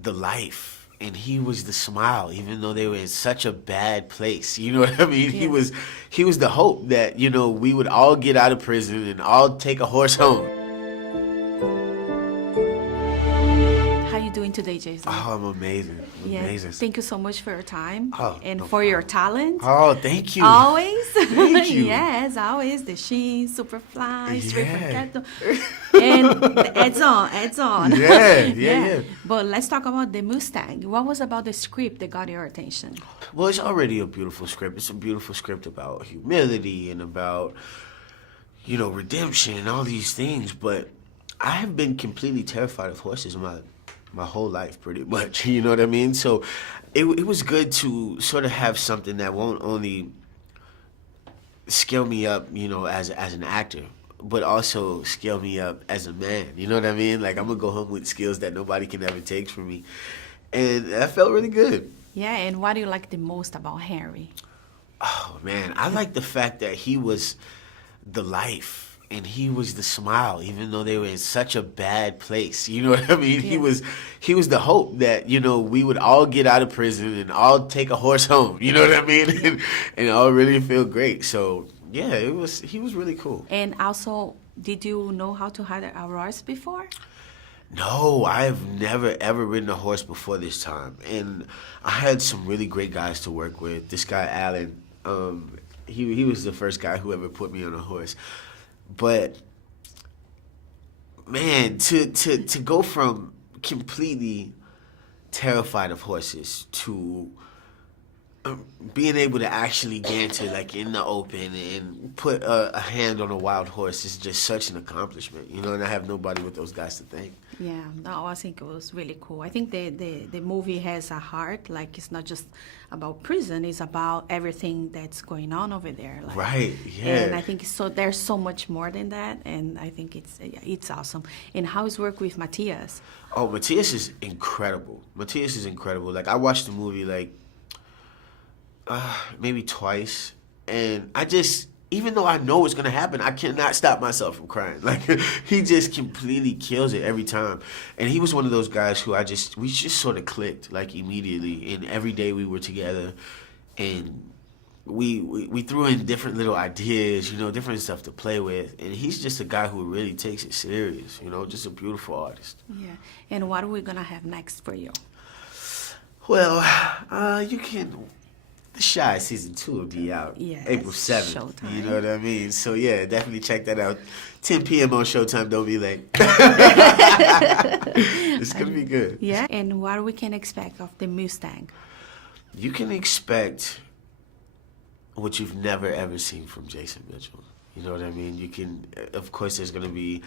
the life, and he was the smile, even though they were in such a bad place. You know what I mean? Yeah. He was the hope that, you know, we would all get out of prison and all take a horse home. How you doing today, Jason? Oh, I'm amazing. Yeah. Amazing. Thank you so much for your time and no for your problem. talent. Oh, thank you. Always. Thank you. Yes, always. The Sheen, Superfly, Straight from Yeah. Cattle. And adds on. Yeah. But let's talk about the Mustang. What was about the script that got your attention? Well, it's already a beautiful script. It's a beautiful script about humility and about, you know, redemption and all these things. But I have been completely terrified of horses my whole life, pretty much. You know what I mean? So it was good to sort of have something that won't only scale me up, you know, as an actor, but also scale me up as a man. You know what I mean? Like, I'm gonna go home with skills that nobody can ever take from me. And that felt really good. Yeah, and what do you like the most about Harry? Oh, man, I like the fact that he was the life and he was the smile, even though they were in such a bad place. You know what I mean? Yeah. He was the hope that, you know, we would all get out of prison and all take a horse home. You know what I mean? And all really feel great. So, yeah, he was really cool. And also, did you know how to ride a horse before? No, I have never, ever ridden a horse before this time. And I had some really great guys to work with. This guy, Alan, he was the first guy who ever put me on a horse. But, man, to go from completely terrified of horses to being able to actually canter, like, in the open and put a hand on a wild horse is just such an accomplishment, you know, and I have nobody with those guys to thank. Yeah, no, I think it was really cool. I think the movie has a heart, like it's not just about prison, it's about everything that's going on over there. Like, Right, yeah. And I think there's so much more than that, and I think it's awesome. And how is work with Matthias? Oh, Matthias is incredible. Like, I watched the movie, like, maybe twice, and I just, even though I know what's gonna happen, I cannot stop myself from crying. Like, he just completely kills it every time. And he was one of those guys who we just sort of clicked, like, immediately. And every day we were together, and we threw in different little ideas, you know, different stuff to play with. And he's just a guy who really takes it serious, you know, just a beautiful artist. Yeah. And what are we gonna have next for you? Well, you can. The Shy season 2 will be out April 7th. Showtime. You know what I mean? So yeah, definitely check that out. 10 p.m. on Showtime. Don't be late. It's gonna be good. Yeah. And what we can expect of the Mustang? You can expect what you've never ever seen from Jason Mitchell. You know what I mean? You can, of course, there's gonna be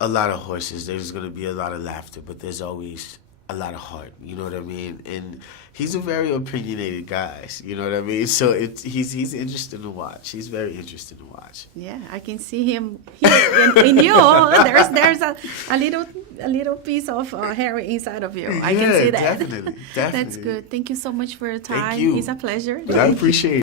a lot of horses. There's gonna be a lot of laughter, but there's always a lot of heart, you know what I mean? And he's a very opinionated guy, you know what I mean? So he's interesting to watch. He's very interesting to watch. Yeah, I can see him here in you. There's a little piece of Harry inside of you. I can see that. Definitely. That's good. Thank you so much for your time. Thank you. It's a pleasure. I appreciate it.